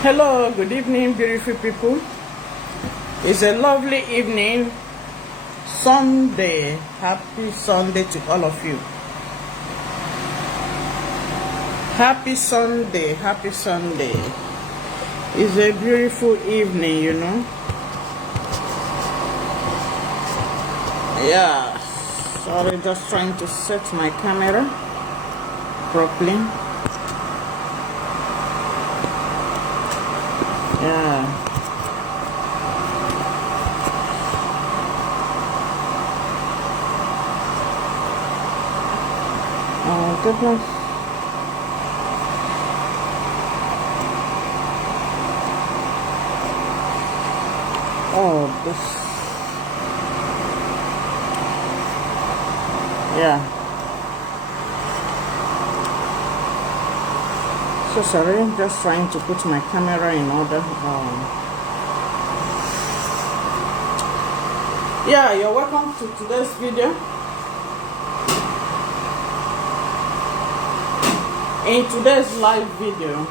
Hello, good evening, beautiful people. It's a lovely evening, Sunday. Happy Sunday to all of you. Happy Sunday, happy Sunday. It's a beautiful evening, you know. Yeah, sorry, just trying to set my camera properly. Yeah. Oh goodness. Oh, this. Yeah. So sorry, just trying to put my camera in order. Yeah, you're welcome to today's video. In today's live video,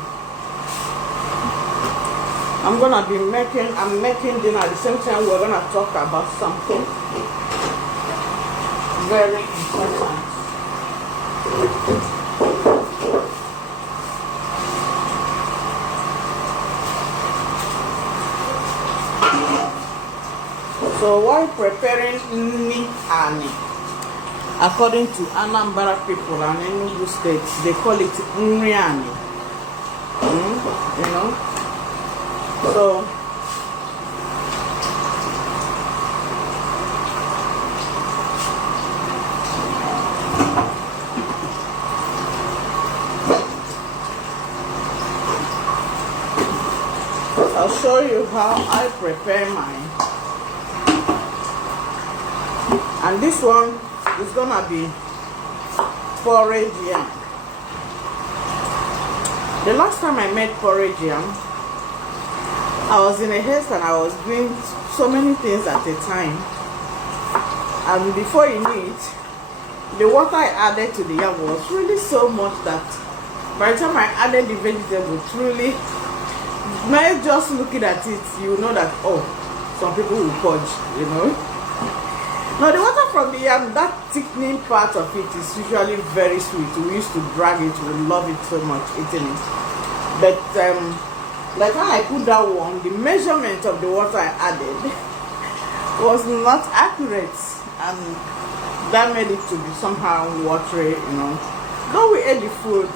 I'm making dinner. At the same time, we're gonna talk about something very important. So while preparing nni ani, according to Anambra people and Enugu State, they call it nri ani. You know. So I'll show you how I prepare mine. And this one is gonna be porridge yam. The last time I made porridge yam, I was in a haste and I was doing so many things at a time. And before you knew it, the water I added to the yam was really so much that by the time I added the vegetable, truly, by just looking at it, you know that, oh, some people will purge, you know. Now the water from the yam, that thickening part of it is usually very sweet. We used to drag it, we love it so much, eating it. But like when I put that one, the measurement of the water I added was not accurate, and that made it to be somehow watery, you know. Though we ate the food,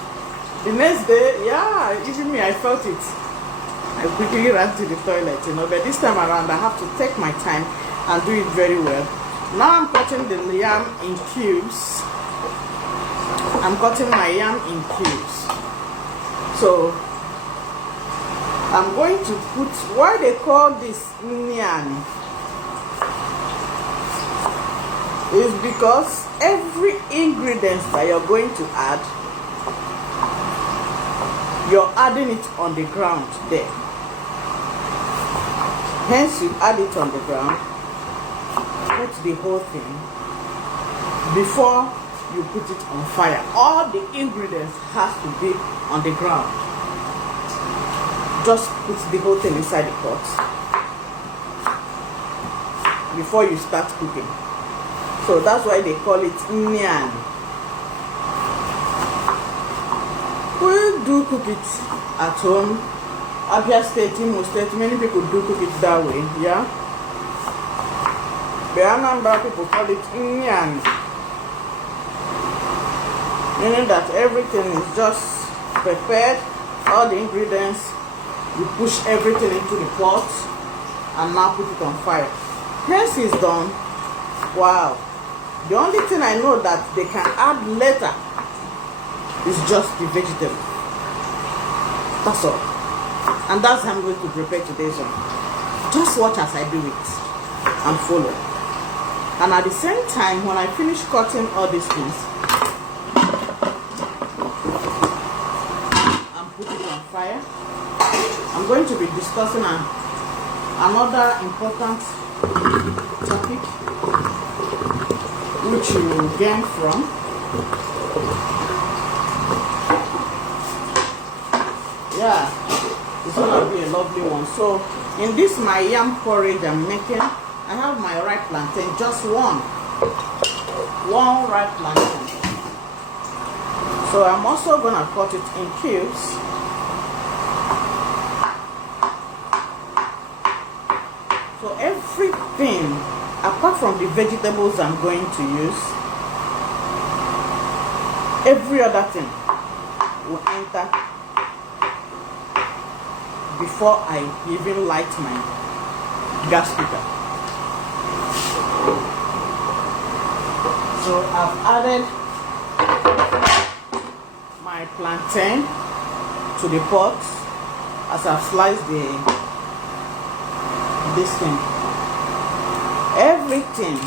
the next day, yeah, even me, I felt it. I quickly ran to the toilet, you know. But this time around, I have to take my time and do it very well. Now I'm cutting the yam in cubes. I'm cutting my yam in cubes. So I'm going to put, why they call this nyan is because every ingredient that you're going to add, you're adding it on the ground there. Hence you add it on the ground, put the whole thing before you put it on fire. All the ingredients has to be on the ground. Just put the whole thing inside the pot before you start cooking. So that's why they call it nyan. We do cook it at home. Abia State, Imo State, many people do cook it that way, yeah. The Anambra people call it nyan, meaning that everything is just prepared, all the ingredients, you push everything into the pot and now put it on fire. Hence it's done. Wow. The only thing I know that they can add later is just the vegetable. That's all. And that's how I'm going to prepare today's one. Just watch as I do it and follow. And at the same time, when I finish cutting all these things, and put it on fire, I'm going to be discussing another important topic which you will gain from. Yeah. It's gonna be a lovely one. So in this my yam porridge I'm making, I have my ripe plantain, just one ripe plantain. So I'm also gonna cut it in cubes. So everything apart from the vegetables I'm going to use, every other thing will enter before I even light my gas cooker. So I've added my plantain to the pot as I've sliced this thing. Everything.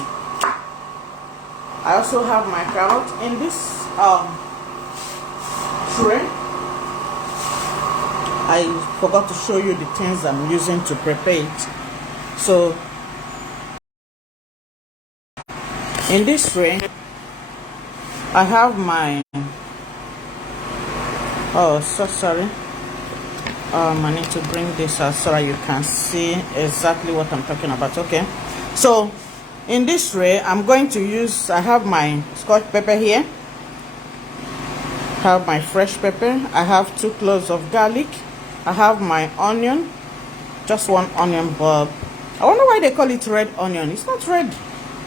I also have my carrot in this tray. I forgot to show you the things I'm using to prepare it. So in this tray I have my sorry, I need to bring this out so that you can see exactly what I'm talking about. Okay, so in this tray I'm going to use, I have my scotch pepper here, have my fresh pepper, I have 2 cloves of garlic, I have my onion, just 1 onion bulb. I wonder why they call it red onion. It's not red.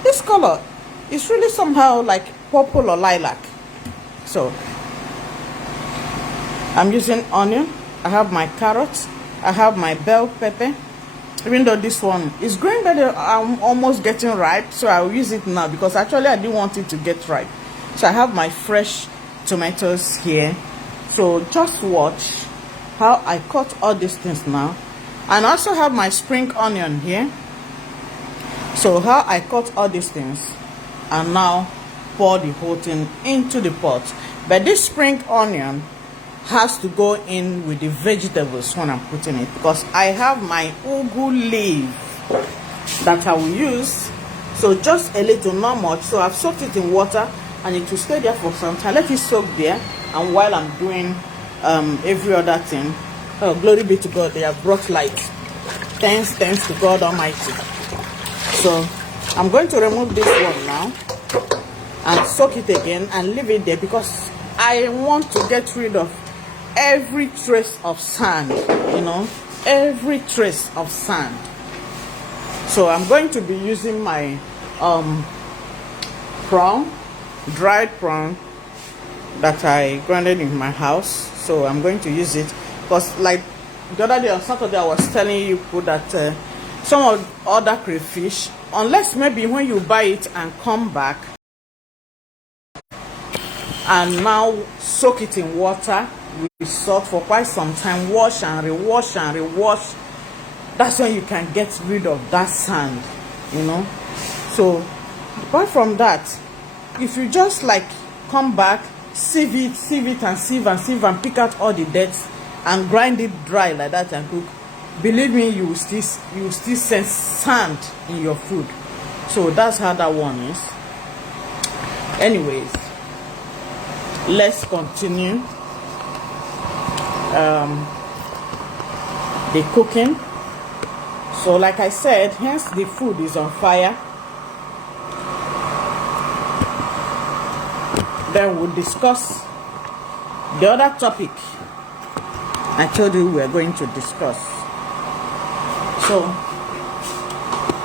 This color is really somehow like purple or lilac. So I'm using onion, I have my carrots, I have my bell pepper. Even though this one is growing better, I'm almost getting ripe, so I'll use it now because actually I didn't want it to get ripe. So I have my fresh tomatoes here. So just watch how I cut all these things now. And I also have my spring onion here. So how I cut all these things and now pour the whole thing into the pot. But this spring onion has to go in with the vegetables when I'm putting it, because I have my ugu leaf that I will use. So just a little, not much. So I've soaked it in water and it will stay there for some time. Let it soak there, and while I'm doing every other thing, oh glory be to God, they have brought light. Thanks to God Almighty. So I'm going to remove this one now and soak it again and leave it there because I want to get rid of every trace of sand, you know, every trace of sand. So I'm going to be using my prawn, dried prawn that I grounded in my house. So I'm going to use it because, like the other day on Saturday, I was telling you that some of other crayfish, unless maybe when you buy it and come back and now soak it in water with salt for quite some time, wash and rewash and rewash, that's when you can get rid of that sand, you know. So apart from that, if you just like come back, sieve it and sieve and pick out all the dirt and grind it dry like that and cook, believe me, you will still sense sand in your food. So that's how that one is. Anyways, let's continue the cooking. So like I said, hence the food is on fire. Then we'll discuss the other topic I told you we are going to discuss. So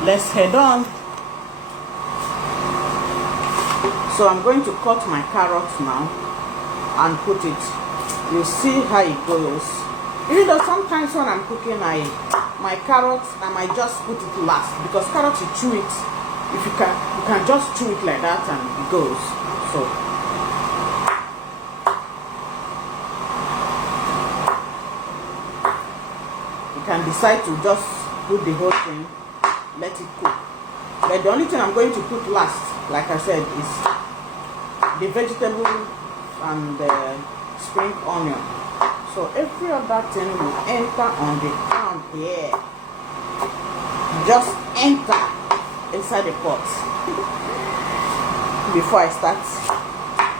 let's head on. So I'm going to cut my carrots now and put it. You'll see how it goes. Even though sometimes when I'm cooking, my carrots, I might just put it last, because carrots, you chew it. If you can just chew it like that and it goes. So you can decide to just put the whole thing, let it cook. But the only thing I'm going to put last, like I said, is the vegetable and the spring onion. So every other thing will enter on the ground here. Just enter inside the pot before I start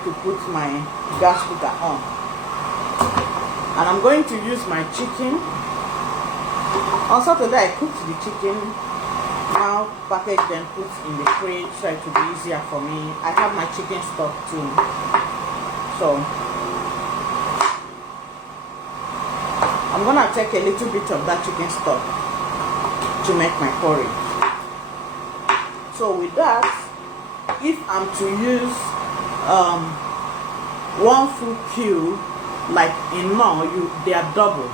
to put my gas cooker on. And I'm going to use my chicken On Saturday, I cooked the chicken. Now package them, put in the fridge so it will be easier for me. I have my chicken stock too. So I'm gonna take a little bit of that chicken stock to make my porridge. So with that, if I'm to use one full cube, like in now, they are double.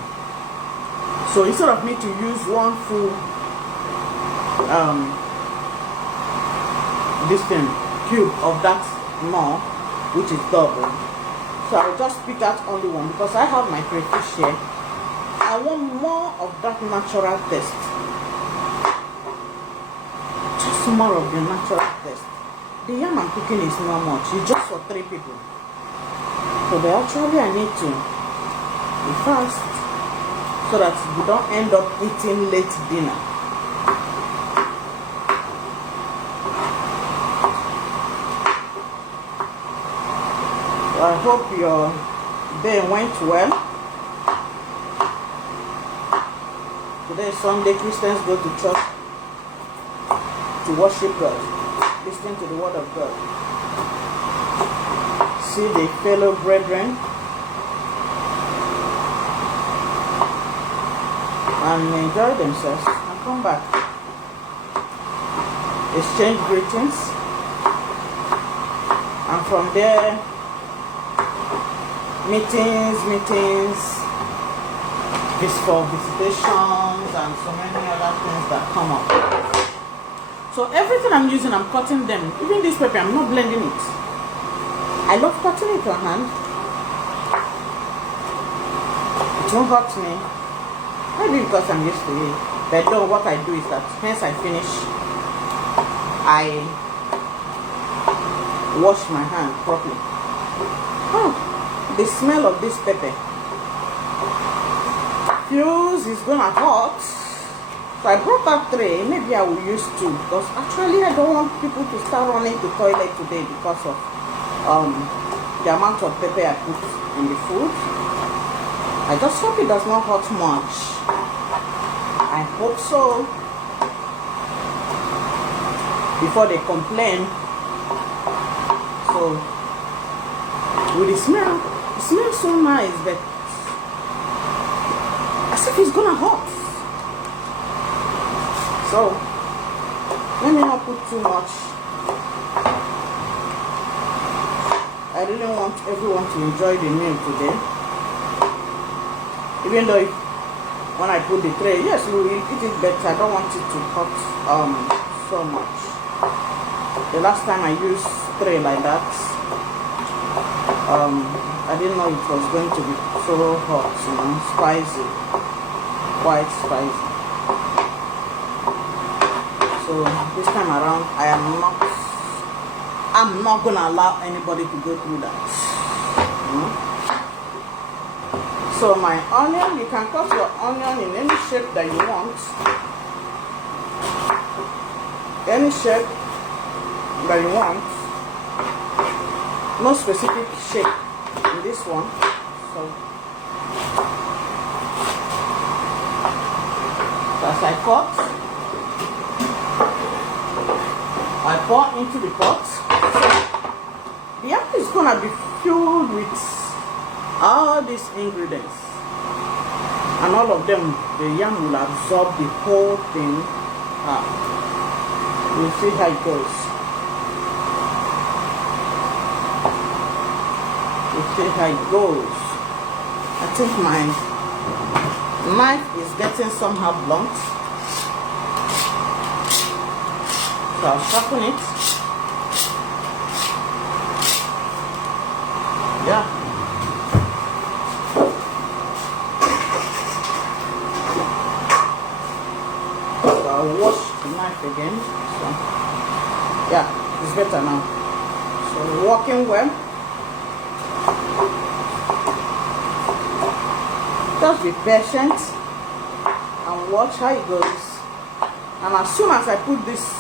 So instead of me to use one full this thing cube of that more, which is double, so I'll just pick out only one because I have my crayfish here. I want more of that natural taste, just more of the natural taste. The yam I'm cooking is not much, it's just for 3 people, so actually I need to be fast so that we don't end up eating late dinner. I hope your day went well. Today is Sunday. Christians go to church to worship God, listen to the word of God, see the fellow brethren, and enjoy themselves and come back, exchange greetings, and from there meetings, for visitations, and so many other things that come up. So everything I'm using, I'm cutting them. Even this pepper, I'm not blending it. I love cutting it on hand. It won't hurt me. Maybe because I'm used to it. But no, what I do is that once I finish, I wash my hand properly. Oh, the smell of this pepper. Fuse is gonna hot. So I brought that tray. Maybe I will use 2 because actually I don't want people to start running to toilet today because of the amount of pepper I put in the food. I just hope it does not hurt much. I hope so. Before they complain. So with the smell, it smells so nice, but as if it's gonna hot. So let me not put too much. I really want everyone to enjoy the meal today. Even though when I put the tray, yes, we will eat it better. I don't want it to cut so much. The last time I used tray like that, I didn't know it was going to be so hot, spicy, quite spicy. So this time around, I'm not gonna allow anybody to go through that. So my onion, you can cut your onion in any shape that you want. Any shape that you want. No specific shape in this one. So as I cut, I pour into the pot. The yam is gonna be filled with all these ingredients, and all of them, the yam will absorb the whole thing. We'll see how it goes. We'll see how it goes. I think my knife is getting somehow blunt, so I'll sharpen it. Yeah. So I'll wash the knife again. So yeah, it's better now. So working well. Just be patient and watch how it goes. And as soon as I put this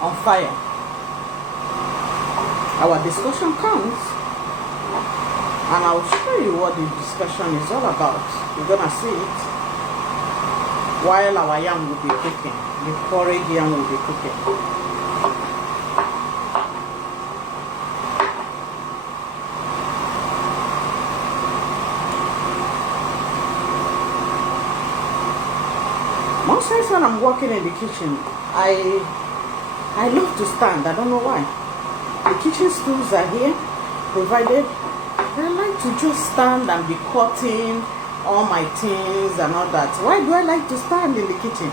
on fire, our discussion comes, and I'll show you what the discussion is all about. You're gonna see it. while our yam will be cooking. The porridge yam will be cooking. Most times when I'm working in the kitchen, I love to stand. I don't know why. The kitchen stools are here, provided. I like to just stand and be cutting all my things and all that. Why do I like to stand in the kitchen?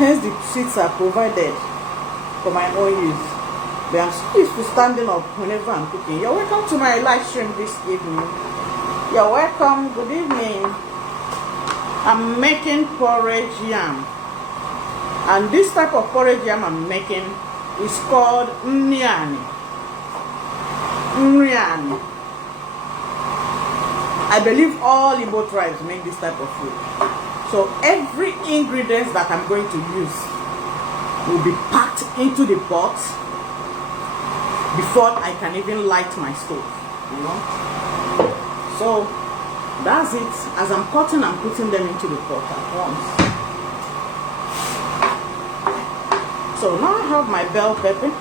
Hence the seats are provided for my own use. But I'm so used to standing up whenever I'm cooking. You're welcome to my live stream this evening. You're welcome. Good evening. I'm making porridge yam. And this type of porridge yam I'm making is called Nyani. Nyani. I believe all Igbo tribes make this type of food. So every ingredient that I'm going to use will be packed into the pot before I can even light my stove, you know. So that's it. As I'm cutting, I'm putting them into the pot at once. So now I have my bell pepper.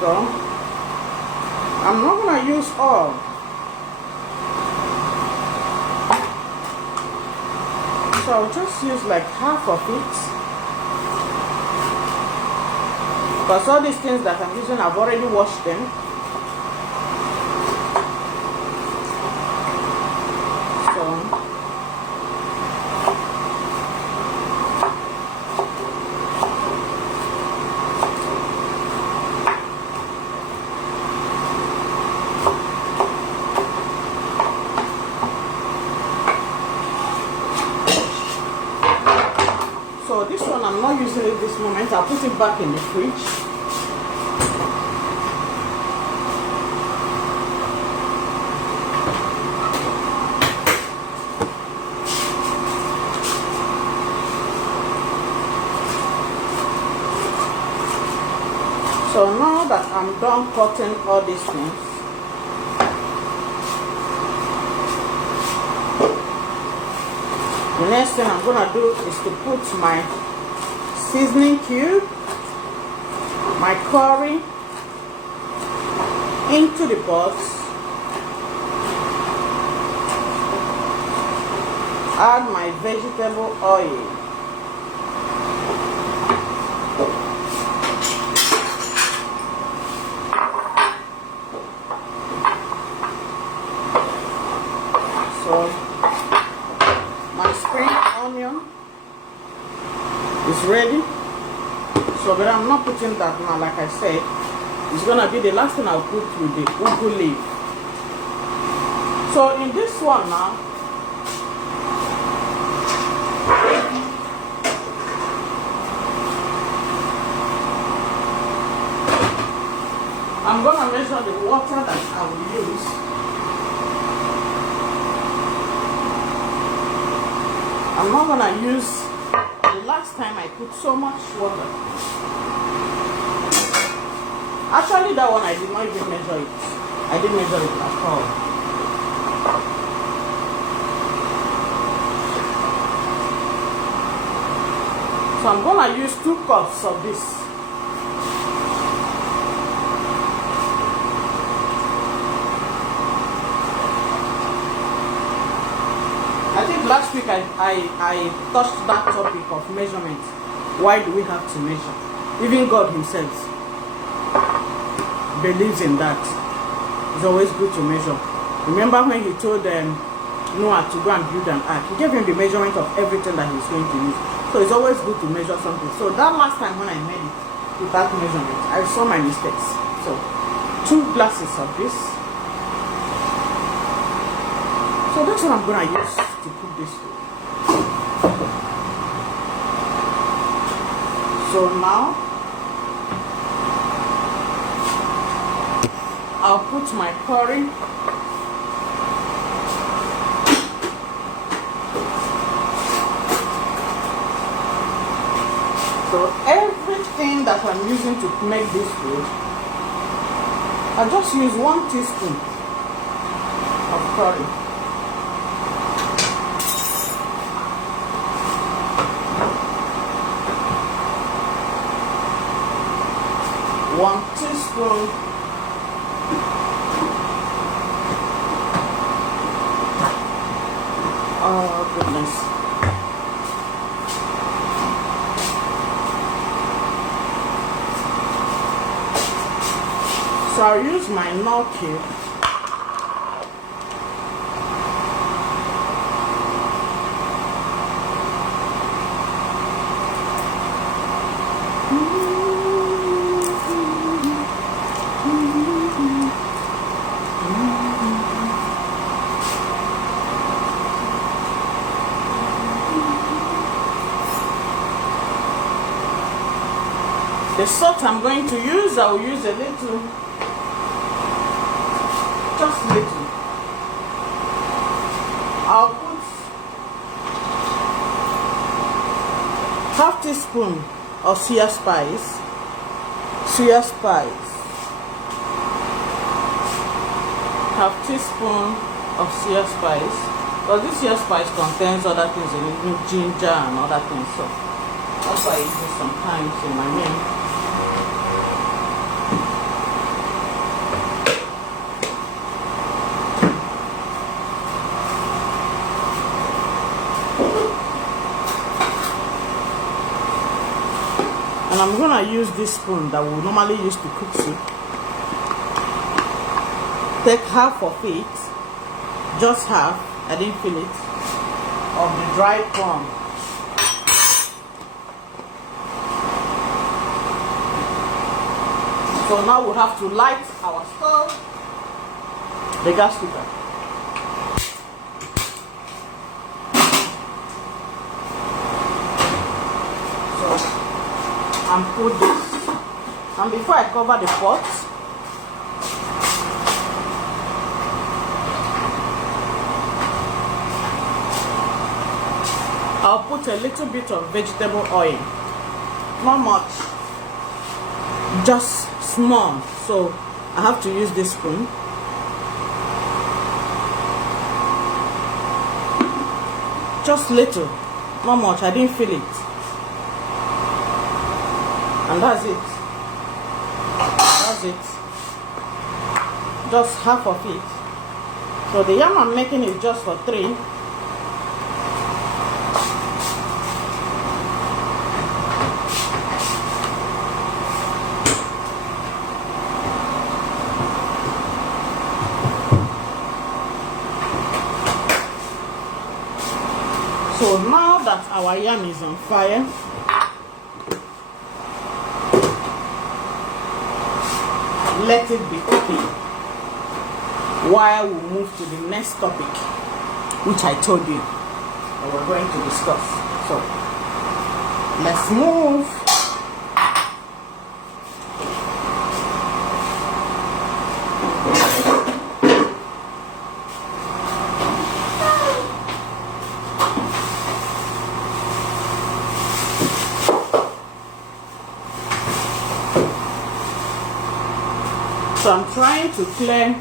So I'm not gonna use all. So I'll just use like half of it. Because all these things that I'm using, I've already washed them. So this one I'm not using it this moment. I'll put it back in the fridge. So now that I'm done cutting all these things, the next thing I'm gonna do is to put my seasoning cube, my curry into the pot, add my vegetable oil, so my spring onion is ready. So but I'm not putting that now, like I said. It's gonna be the last thing I'll put with the ugu leaf. So in this one now, I'm gonna measure the water that I will use. I'm not gonna use the last time I put so much water. Actually, that one I did not even measure it. I didn't measure it at all. So I'm gonna use 2 cups of this. I think last week I touched that topic of measurement. Why do we have to measure? Even God himself believes in that. It's always good to measure. Remember when he told Noah to go and build an ark? He gave him the measurement of everything that he's going to use. So it's always good to measure something. So that last time when I made it without measurement, I saw my mistakes. So 2 glasses of this. So that's what I'm gonna use to cook this food. So now I'll put my curry. So everything that I'm using to make this food I just use 1 teaspoon of curry. One teaspoon oh goodness. So I'll use my Knorr cube. The salt I'm going to use, I will use a little, just little. I'll put half teaspoon of soya spice, half teaspoon of soya spice, because this soya spice contains other things, including ginger and other things, so that's why I use it sometimes in my meal. And I'm gonna use this spoon that we normally use to cook soup. Take half of it, just half, I didn't fill it, of the dried corn. So now we have to light our stove, the gas cooker. And put this, and before I cover the pot, I'll put a little bit of vegetable oil, not much, just small, so I have to use this spoon. Just little, not much, I didn't fill it. And that's it. That's it. Just half of it. So the yam I'm making is just for 3. So now that our yam is on fire, let it be cooking while we move to the next topic, which I told you that we're going to discuss. So let's move. So I'm trying to clear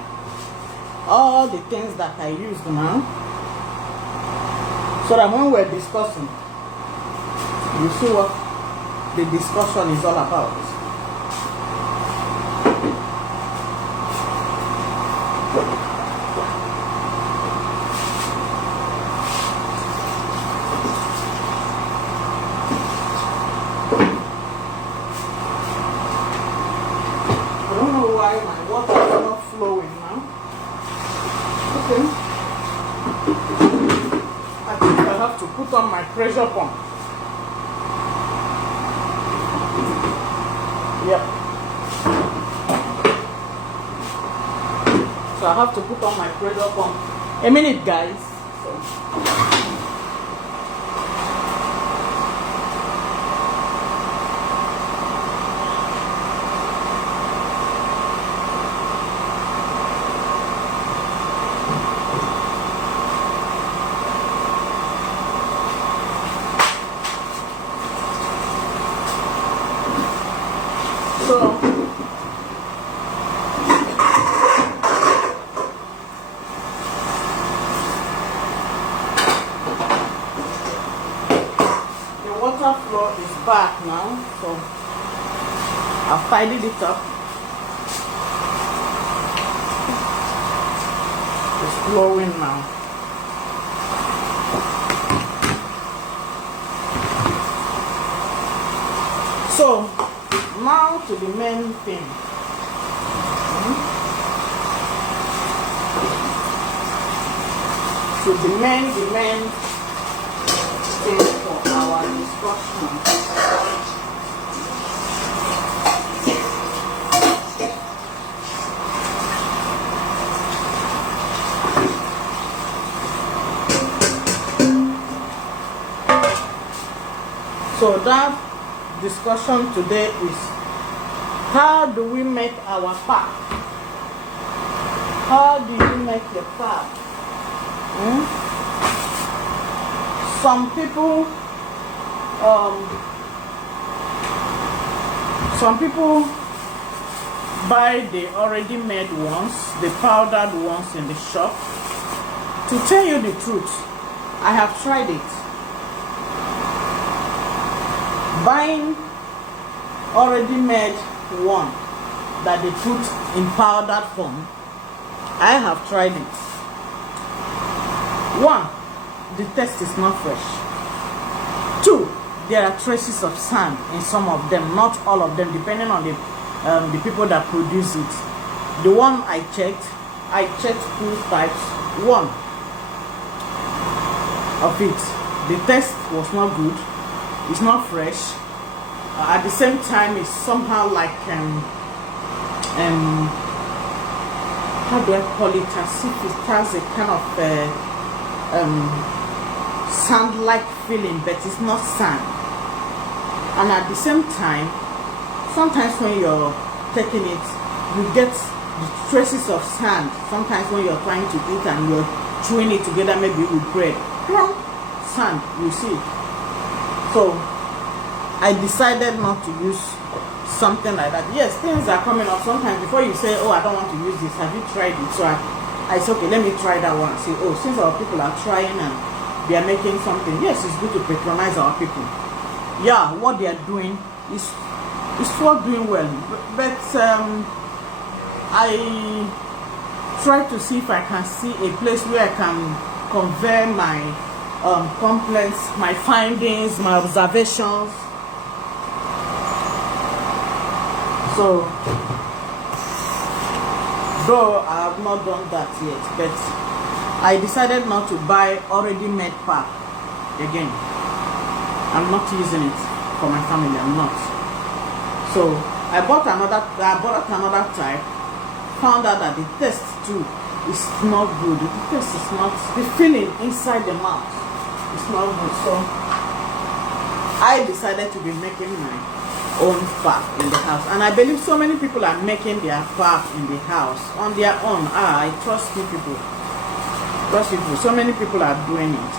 all the things that I used now, so that when we're discussing, you see what the discussion is all about. Put on my pressure pump. Yep. So I have to put on my pressure pump. A minute, guys. back now, so I've tidied it up. It's flowing now. So now to the main thing. To the main thing for our discussion. So that discussion today is, how do we make our pap? How do you make your pap? Some people buy the already made ones, the powdered ones in the shop. To tell you the truth, I have tried it. Buying already made one that they put in powdered form, I have tried it. One, the taste is not fresh. Two, there are traces of sand in some of them, not all of them, depending on the people that produce it. The one I checked two types. One of it, the taste was not good. It's not fresh. At the same time, it's somehow like how do I call it? As if it has a kind of sand-like feeling, but it's not sand. And at the same time, sometimes when you're taking it, you get the traces of sand. Sometimes when you're trying to eat and you're chewing it together, maybe with bread, sand, you see. So I decided not to use something like that. Yes, things are coming up sometimes. Before you say, oh, I don't want to use this, have you tried it? So I said, okay, let me try that one. See, oh, since our people are trying and they are making something, yes, it's good to patronize our people. Yeah, what they are doing is not doing well. But I try to see if I can see a place where I can convey my complaints, my findings, my observations. So, though I have not done that yet, but I decided not to buy already made pap again. I'm not using it for my family. I'm not. So I bought another type. Found out that the taste too is not good. The taste is not, the feeling inside the mouth is not good. So I decided to be making my own pap in the house, and I believe so many people are making their pap in the house on their own. I trust you people. So many people are doing it.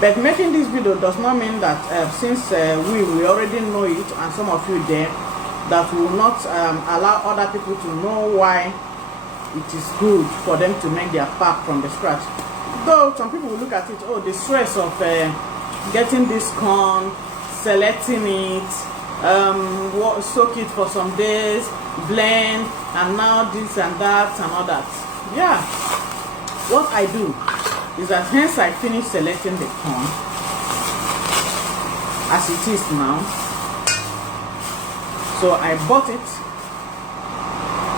But making this video does not mean that since we already know it, and some of you there, that we will not allow other people to know why it is good for them to make their pap from the scratch. Though some people will look at it, oh, the stress of getting this corn, selecting it, soak it for some days, blend, and now this and that and all that. Yeah, what I do is that hence I finish selecting the corn as it is now. So I bought it,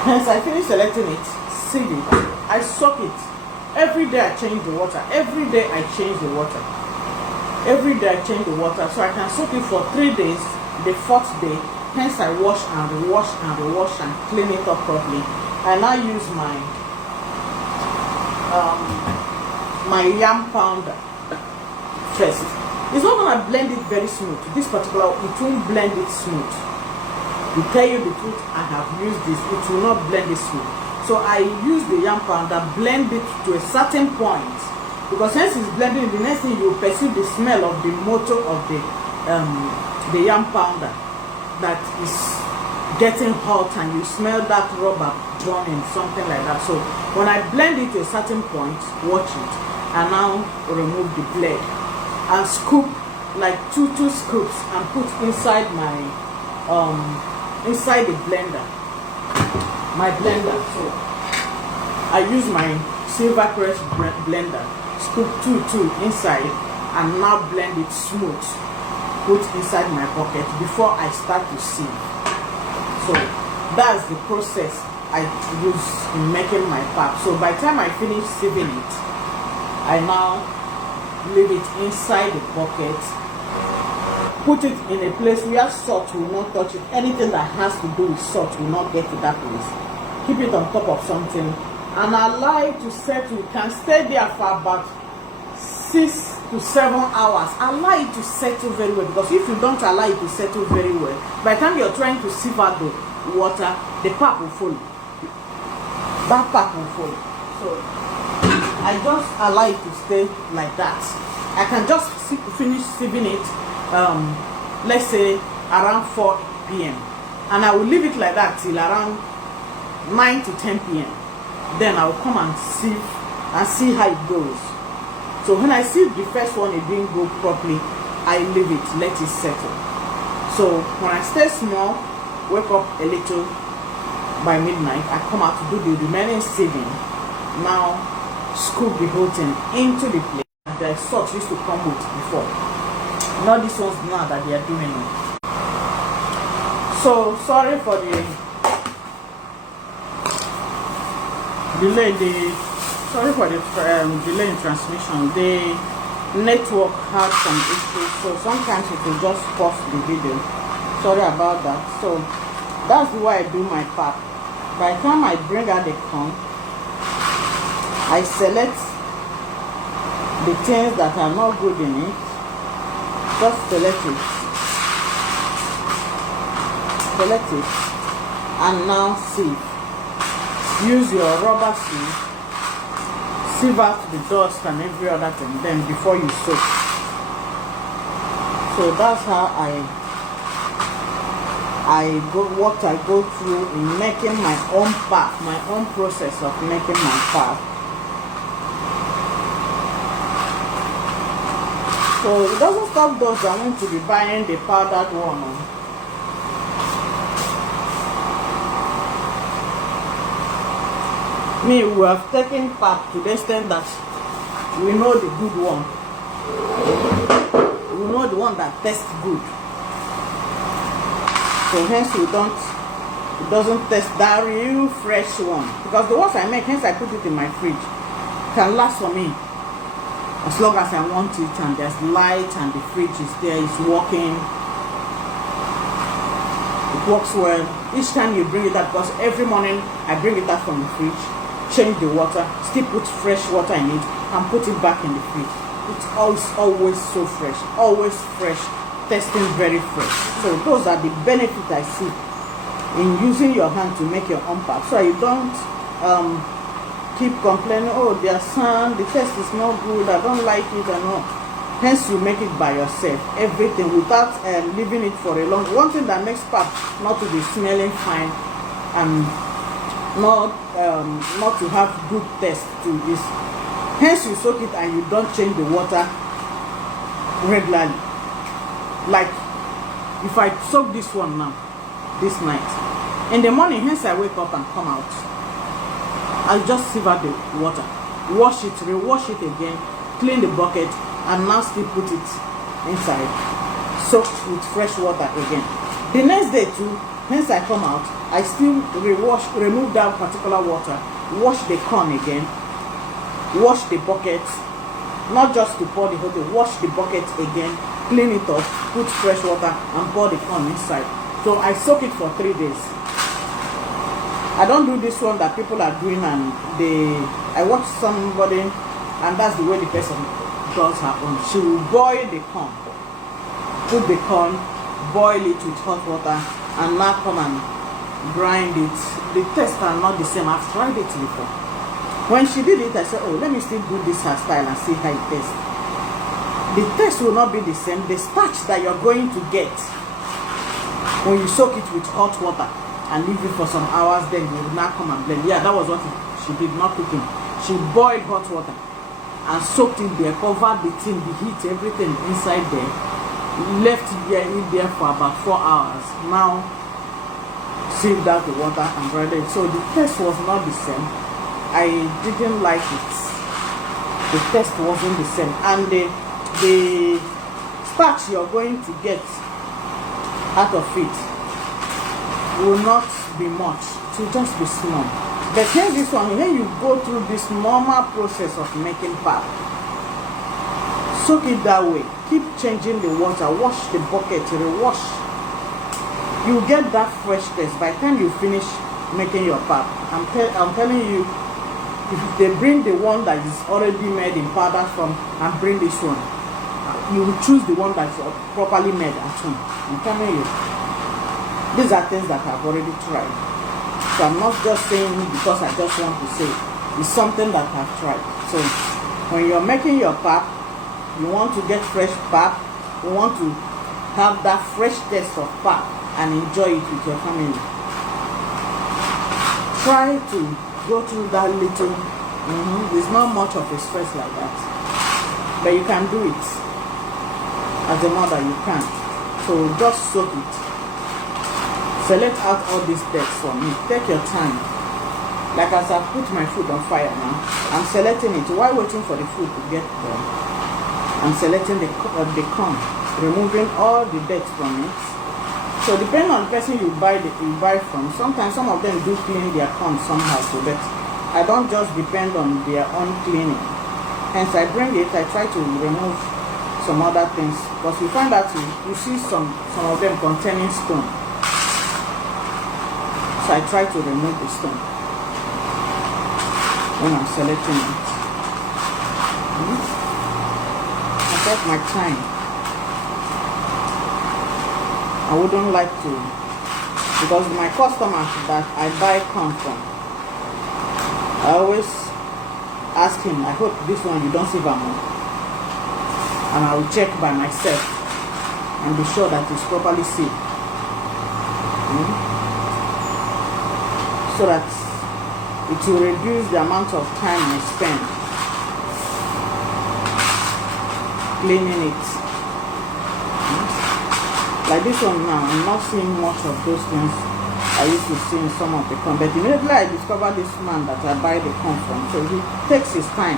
hence I finish selecting it, seal it, I soak it. Every day I change the water. Every day I change the water. Every day I change the water. So I can soak it for 3 days. The 4th day, hence I wash and rewash and rewash and clean it up properly. I now use my my yam pounder first. It's not gonna blend it very smooth. This particular, it won't blend it smooth. To tell you the truth, I have used this. It will not blend it smooth. So I use the yam pounder, blend it to a certain point, because since it's blending, the next thing you perceive the smell of the motor of the yam pounder that is getting hot, and you smell that rubber burning, something like that. So when I blend it to a certain point, watch it, and now remove the blade and scoop like two scoops and put inside my inside the blender, so I use my Silvercrest blender, scoop two inside, and now blend it smooth, put inside my bucket before I start to sieve. So that's the process I use in making my pap. So by the time I finish sieving it, I now leave it inside the bucket, put it in a place where salt will not touch it. Anything that has to do with salt will not get to that place. Keep it on top of something and allow it to settle. You can stay there for about 6 to 7 hours. Allow it to settle very well, because if you don't allow it to settle very well, by the time you're trying to sieve out the water, the pap will follow. That pap will follow. So I just allow it to stay like that. I can just finish sieving it, let's say around 4 p.m. and I will leave it like that till around 9 to 10 p.m. Then I will come and sieve and see how it goes. So when I sieve the first one, it didn't go properly, I leave it, let it settle. So when I stay small, wake up a little by midnight, I come out to do the remaining sieving. Now scoop the whole thing into the plate. The salt used to come with before. Not these ones now that they are doing it. So sorry for the delay. Sorry for the delay in transmission. The network had some issues, so sometimes it will just pause the video. Sorry about that. So that's the way I do my pap. By the time I bring out the corn, I select the things that are not good in it. Just select it and now sieve. Use your rubber sieve, sieve out the dust and every other thing, then before you soak. So that's how I go through in making my own pap, my own process of making my pap. So it doesn't stop those that want to be buying the powdered one. Me, we have taken pap to the extent that we know the good one. We know the one that tastes good. So hence it doesn't taste that real fresh one. Because the ones I make, hence I put it in my fridge, can last for me as long as I want it, and there's light and the fridge is there, it's working. It works well. Each time you bring it up, because every morning I bring it up from the fridge, change the water, still put fresh water in it, and put it back in the fridge. It's always so fresh, always fresh, tasting very fresh. So those are the benefits I see in using your hand to make your own pap. So you don't keep complaining, oh, their son, the taste is not good, I don't like it, and all. Hence you make it by yourself, everything, without leaving it for a long. One thing that makes pap not to be smelling fine and not to have good taste to this. Hence you soak it and you don't change the water regularly. Like if I soak this one now, this night, in the morning, hence I wake up and come out, I just sieve out the water, wash it, rewash it again, clean the bucket, and now still put it inside, soaked with fresh water again. The next day too, hence I come out, I still remove that particular water, wash the corn again, wash the bucket, not just to pour the whole thing, wash the bucket again, clean it up, put fresh water, and pour the corn inside. So I soak it for 3 days. I don't do this one that people are doing, and I watch somebody, and that's the way the person does her own. She will boil the corn, put the corn, boil it with hot water, and now come and grind it. The taste are not the same. I've tried it before. When she did it, I said, oh, let me still do this her style and see how it tastes. The taste will not be the same. The starch that you're going to get when you soak it with hot water and leave it for some hours, then you will now come and blend. Yeah, that was what she did, not cooking. She boiled hot water and soaked it there, covered the tin, the heat, everything inside there, left it there for about 4 hours. Now sieved out the water and blended it. So the taste was not the same. I didn't like it. The taste wasn't the same, and the starch you're going to get out of it will not be much. It will just be small. But here this one, when you go through this normal process of making pap, soak it that way. Keep changing the water. Wash the bucket. Rewash. You get that fresh taste by the time you finish making your pap. I'm telling you, if they bring the one that is already made in powder form and bring this one, you will choose the one that's properly made at home. I'm telling you, these are things that I've already tried. So I'm not just saying because I just want to say. It's something that I've tried. So when you're making your pap, you want to get fresh pap, you want to have that fresh taste of pap and enjoy it with your family. Try to go through that little, there's not much of a stress like that. But you can do it. As a mother, you can. So just soak it. Select out all these steps for me. Take your time. Like as I put my food on fire now, I'm selecting it while waiting for the food to get done. I'm selecting the corn, removing all the dirt from it. So depending on the person you buy from, sometimes some of them do clean their corn somehow. So that I don't just depend on their own cleaning. Hence I bring it. I try to remove some other things because you find that you see some of them containing stone. So I try to remove the stone when I'm selecting it. I take my time. I wouldn't like to, because my customers that I buy corn from, I always ask him, I hope this one you don't see them, and I will check by myself and be sure that it's properly sealed. So that it will reduce the amount of time I spend cleaning it. Like this one now, I'm not seeing much of those things I used to see in some of the corn. But immediately I discovered this man that I buy the corn from, so he takes his time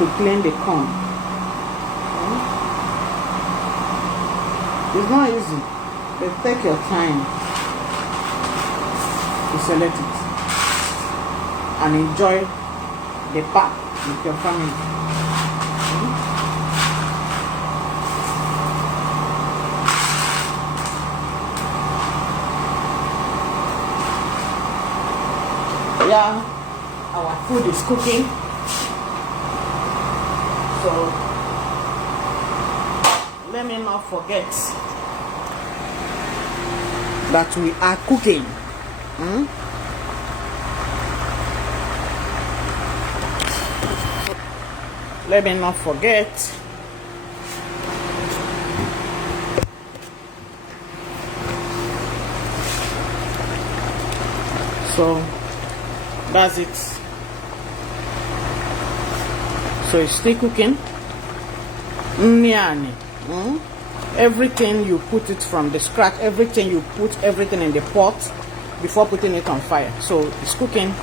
to clean the corn. It's not easy, but take your time to select it and enjoy the pap with your family. Yeah, our food is cooking, so let me not forget that we are cooking. Let me not forget. So that's it. So it's still cooking. Everything you put it from the scratch, everything you put everything in the pot before putting it on fire. So it's cooking.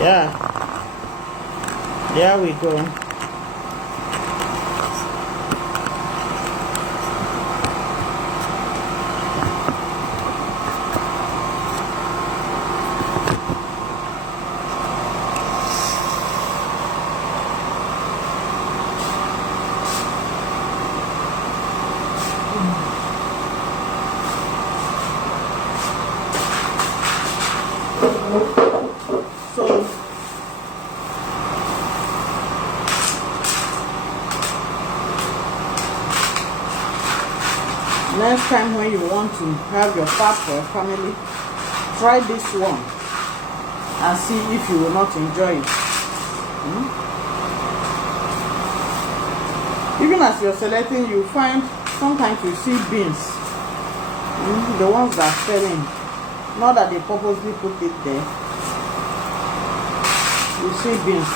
Yeah, there we go. So next time when you want to have your pap for your family, try this one and see if you will not enjoy it. Even as you're selecting, you find sometimes you see beans, the ones that are selling Not that they purposely put it there. You see beans.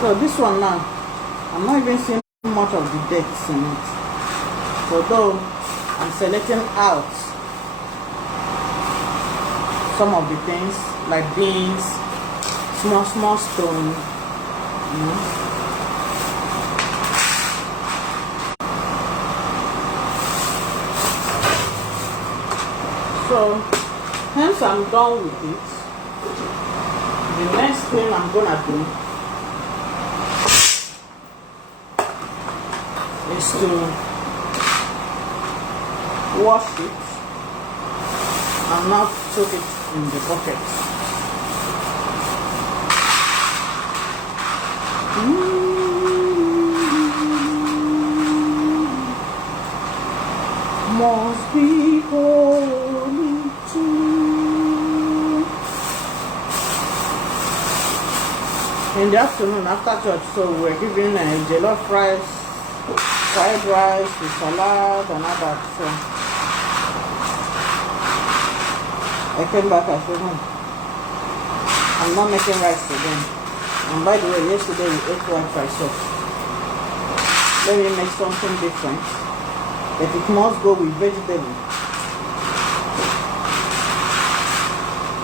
So this one now, I'm not even seeing much of the depths in it. So though I'm selecting out some of the things like beans, small stone, you know. So hence I'm done with it. The next thing I'm gonna do is to wash it and now soak it in the bucket. Must be holy too. In the afternoon after church, so we're giving jollof rice, fried rice, with salad and all that. So I came back, I said, I'm not making rice again. And by the way, yesterday we ate white rice, so let me make something different. But it must go with vegetable.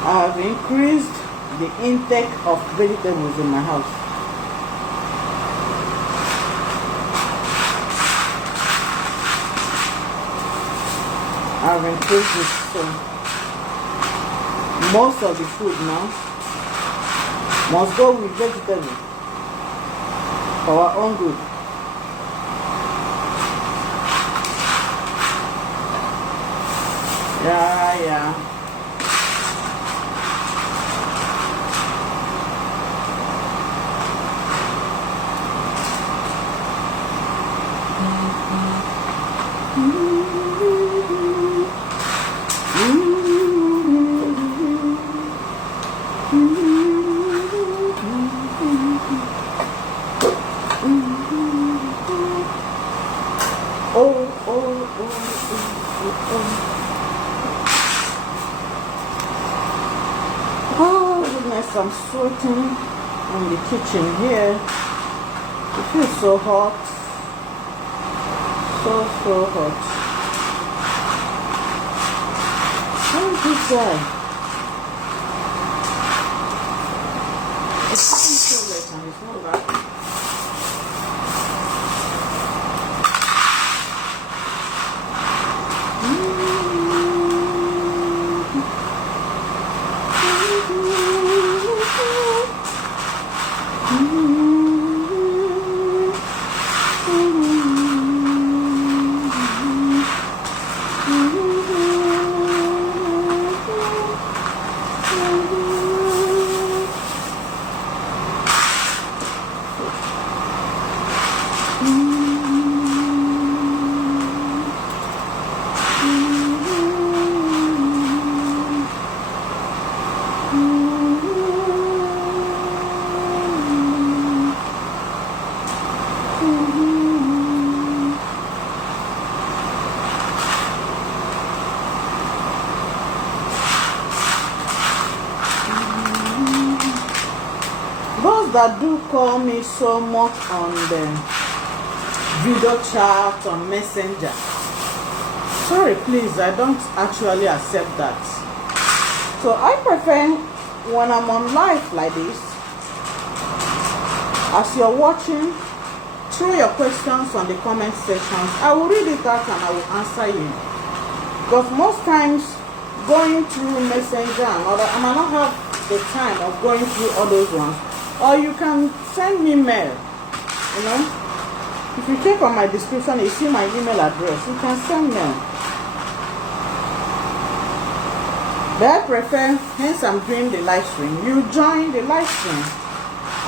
I have increased the intake of vegetables in my house. I have increased it, so most of the food now must go with vegetable for our own good. Yeah. Oh goodness, I'm sweating in the kitchen here. It feels so hot. So hot. How is this guy? It's getting so late and it's not back. Those that do call me so much on the video chat on Messenger, sorry, please, I don't actually accept that. So I prefer when I'm on live like this, as you're watching, throw your questions on the comment sections. I will read it out and I will answer you. Because most times going through Messenger and other, I might not have the time of going through all those ones. Or you can send me mail, you know. If you check on my description, you see my email address. You can send mail. But I prefer, hence I'm doing the live stream. You join the live stream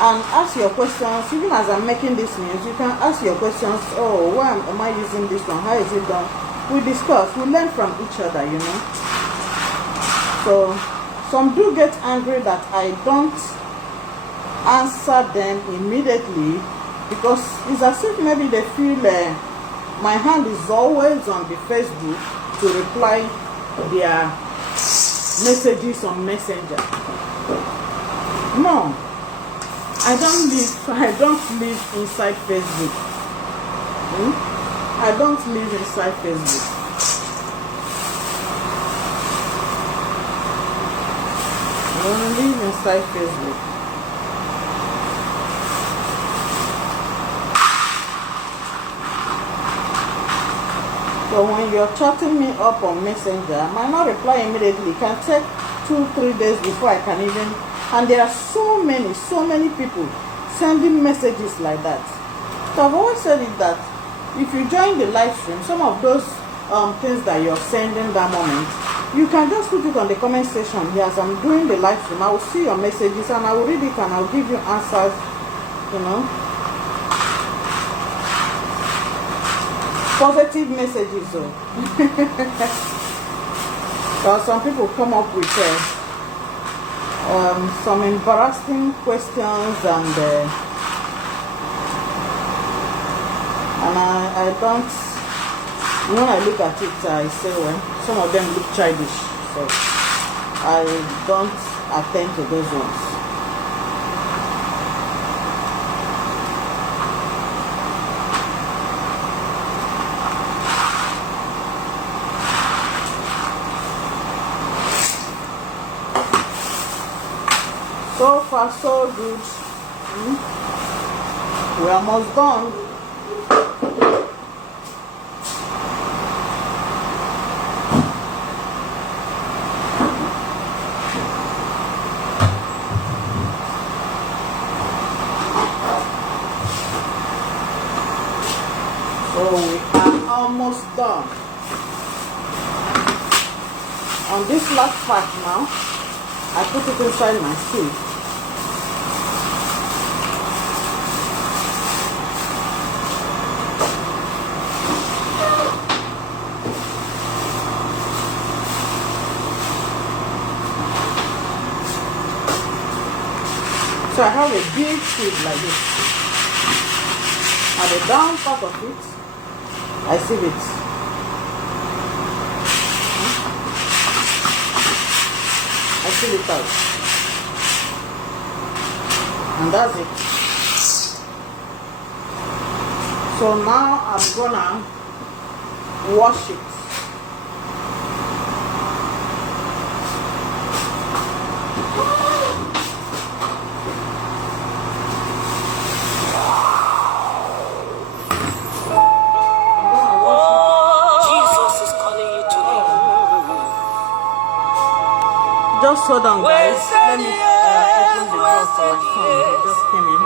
and ask your questions. Even as I'm making this news, you can ask your questions. Oh, why am I using this one? How is it done? We discuss. We learn from each other, you know. So some do get angry that I don't answer them immediately, because it's as if maybe they feel my hand is always on the Facebook to reply their messages on Messenger. No, I don't live inside Facebook. I don't live inside Facebook. I don't live inside Facebook. So when you're chatting me up on Messenger, I might not reply immediately. It can take 2-3 days before I can even. And there are so many people sending messages like that. So I've always said it that if you join the live stream, some of those things that you're sending that moment, you can just put it on the comment section. Yes, I'm doing the live stream. I will see your messages and I will read it and I'll give you answers, you know. Positive messages though. Because some people come up with some embarrassing questions and I don't, when I look at it, I say, well, some of them look childish, so I don't attend to those ones. So far, so good. We're almost done. So we are almost done. On this last part now, I put it inside my sieve. So I have a big sieve like this. At the down part of it, I sieve it. I sieve it out. And that's it. So now I'm gonna wash it. Just hold on, guys. Let me open the door for my son. He just came in.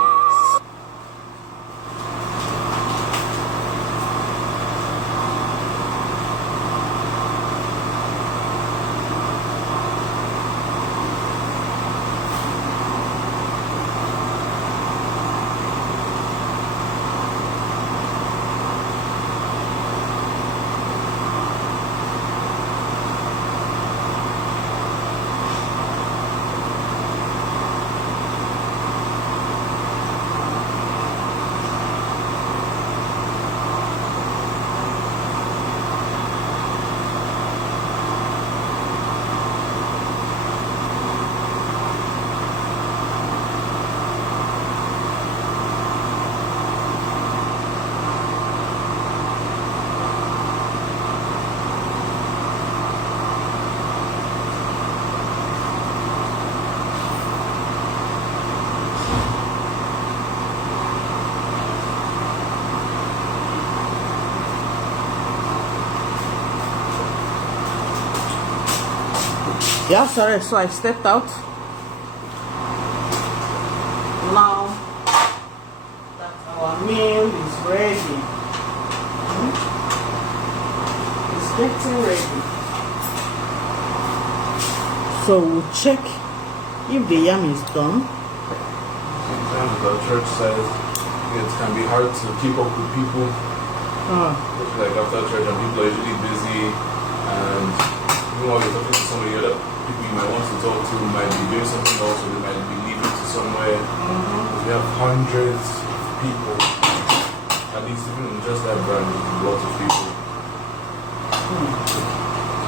Yeah, sorry, so I stepped out. Now that our meal is ready, it's getting ready. So we'll check if the yam is done. Sometimes the church says it can be hard to keep up with people. Like after church, and people are usually busy, and even while you're talking to somebody, other people you might want to talk to might be doing something else, or they might be leaving to somewhere. We have hundreds of people, at least even in just that brand, lots of people.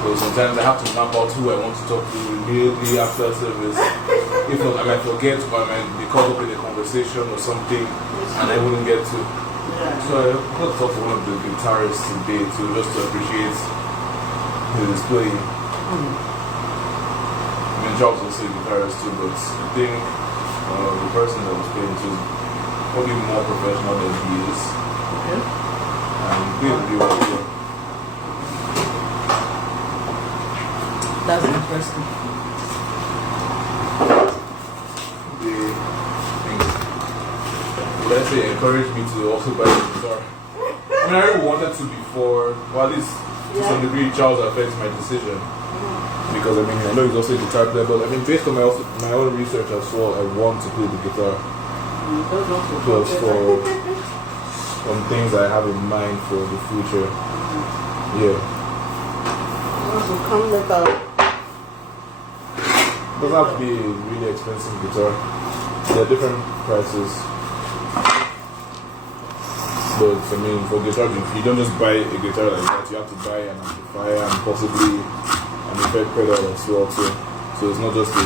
So sometimes I have to map out who I want to talk to immediately after service. If not, I might forget or I might be caught up in a conversation or something and I wouldn't get to. So I'm going to talk to one of the guitarists today just to appreciate his playing. I mean, Jobs also a guitarist too, but I think the person that was playing was probably more professional than he is. Okay. And really well. That's interesting. Let's say encouraged me to also buy a guitar. I mean, I already wanted to before, well, at least to some degree, Charles affects my decision. Because I mean, I know he's also a guitar player, but I mean, based on my own research as well, I want to play the guitar. Plus for some things I have in mind for the future. Yeah. Also come later. It doesn't have to be a really expensive guitar. There are different prices. But I mean, for guitar, you don't just buy a guitar like that. You have to buy an amplifier and possibly an effect pedal as well too. So it's not just a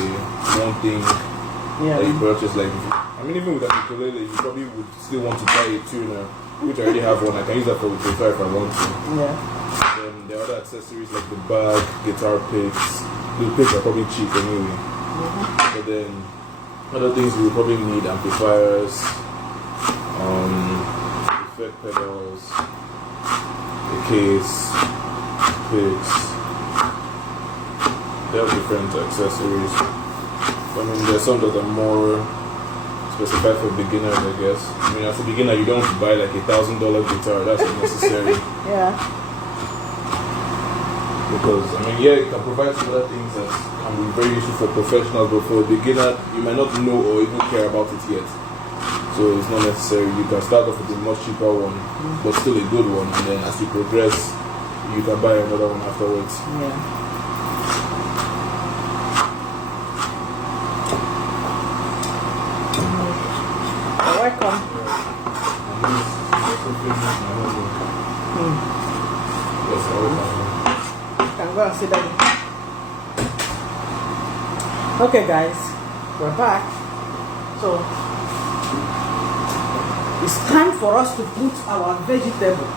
one thing that you purchase. Like, I mean, even with an ukulele, you probably would still want to buy a tuner, which I already have one. I can use that for the guitar if I want to. Yeah. Then there are other accessories like the bag, guitar picks. The picks are probably cheap anyway. But then other things you will probably need: amplifiers, effect pedals, a case, picks. They have different accessories. I mean, there's some that are more specified for beginners, I guess. I mean, as a beginner, you don't have to buy like $1,000 guitar. That's unnecessary. Yeah. Because, I mean, yeah, you can provide some other things that can be very useful for professionals, but for a beginner, you might not know or even care about it yet. So it's not necessary. You can start off with a much cheaper one, but still a good one, and then as you progress, you can buy another one afterwards. Yeah. Welcome. Can go and sit down. Okay, guys, we're back. So it's time for us to put our vegetable.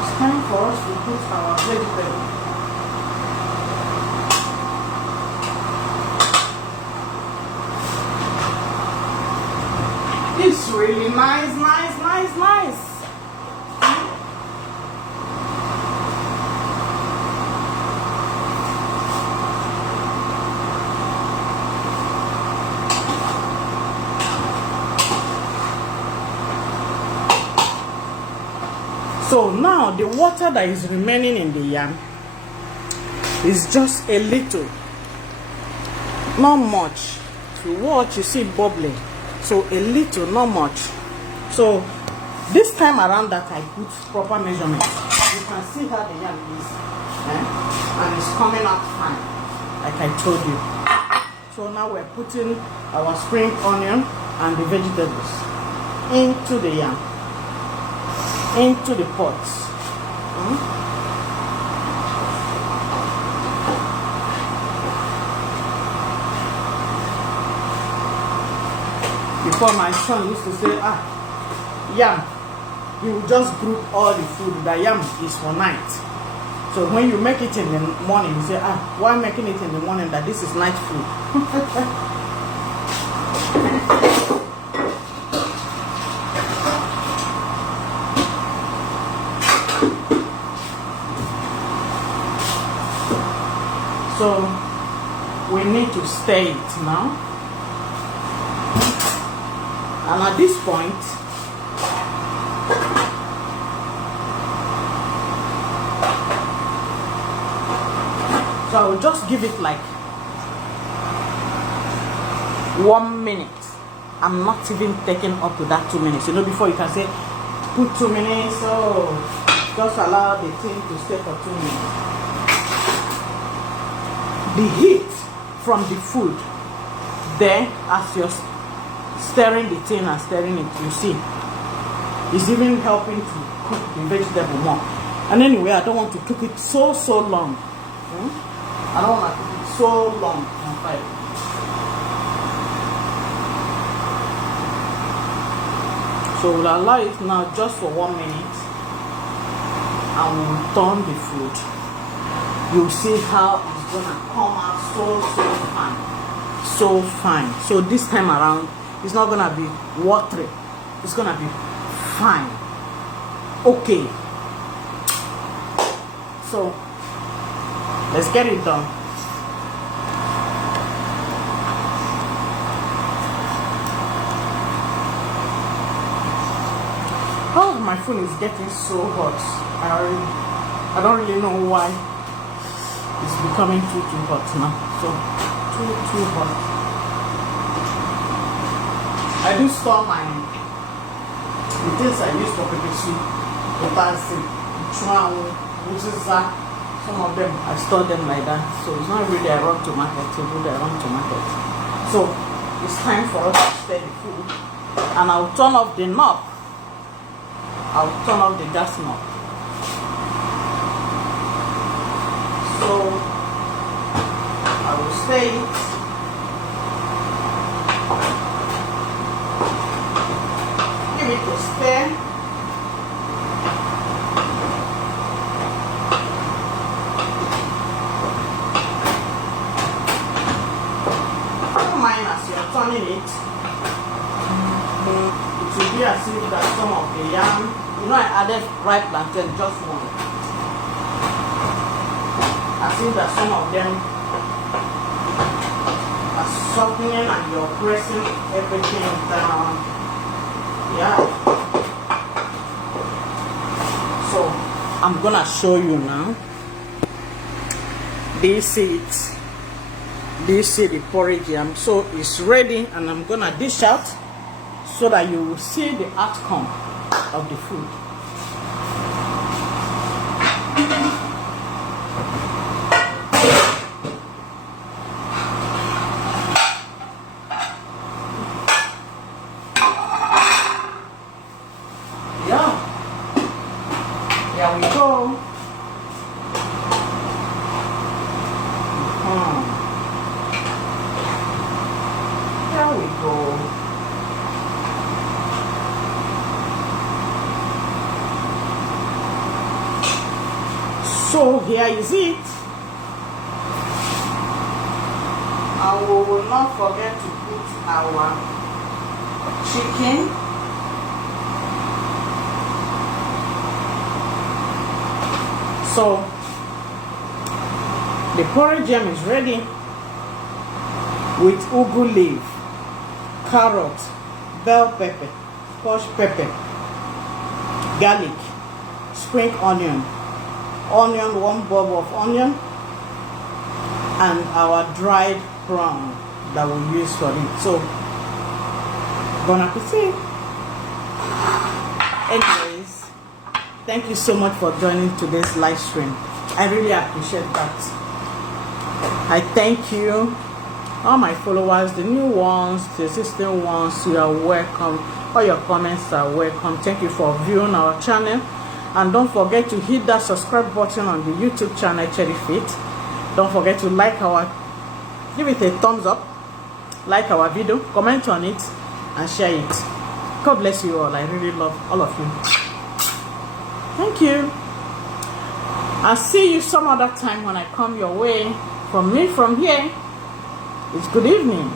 It's time for us to put our vegetable. It's really nice. So now the water that is remaining in the yam is just a little, not much. If you watch, you see it bubbling. So a little, not much. So this time around that I put proper measurements, you can see how the yam is, and it's coming out fine, like I told you. So now we're putting our spring onion and the vegetables into the yam, into the pot. Before, my son used to say, yam, he will just group all the food. The yam is for night. So when you make it in the morning, you say, why making it in the morning? That this is night food. So we need to stir it now. And at this point, so I will just give it like 1 minute. I'm not even taking up to that 2 minutes. You know, before you can say, put 2 minutes, so just allow the thing to stay for 2 minutes. The heat from the food, then as you're stirring the thing and stirring it, you see, it's even helping to cook the vegetable more. And anyway, I don't want to cook it so long. I don't want to cook it so long on fire. So we'll allow it now just for 1 minute, and we'll turn the food. You'll see how it's gonna come out so fine, so fine. So this time around, it's not gonna be watery. It's gonna be fine. Okay. So let's get it done. Oh, my phone is getting so hot. I don't really know why it's becoming too hot now. So too hot. I do store the things I use for pepper soup, some of them I store them like that. So it's not really I run to market, So it's time for us to stir the food, and I'll turn off the knob. I'll turn off the gas knob. So I will stir it. Give it a stir. Turning it, it will be as if that some of the yam, I added ripe plantain, just one, as if that some of them are softening and you're pressing everything down. Yeah. So I'm gonna show you now. This is the porridge yam. So it's ready, and I'm gonna dish out so that you will see the outcome of the food. Yeah, here we go. There we go. So here is it. And we will not forget to put our chicken. So the porridge jam is ready with ugu leaf, carrot, bell pepper, scotch pepper, garlic, spring onion, 1 bulb of onion, and our dried prawn that we use for it. So, bon appetit. Anyways, thank you so much for joining today's live stream. I really appreciate that. I thank you, all my followers, the new ones, the existing ones. You are welcome. All your comments are welcome. Thank you for viewing our channel, and don't forget to hit that subscribe button on the YouTube channel Cherry Fit. Don't forget to give it a thumbs up, like our video, comment on it, and share it. God bless you all. I really love all of you. Thank you. I'll see you some other time when I come your way. From me from here, it's good evening.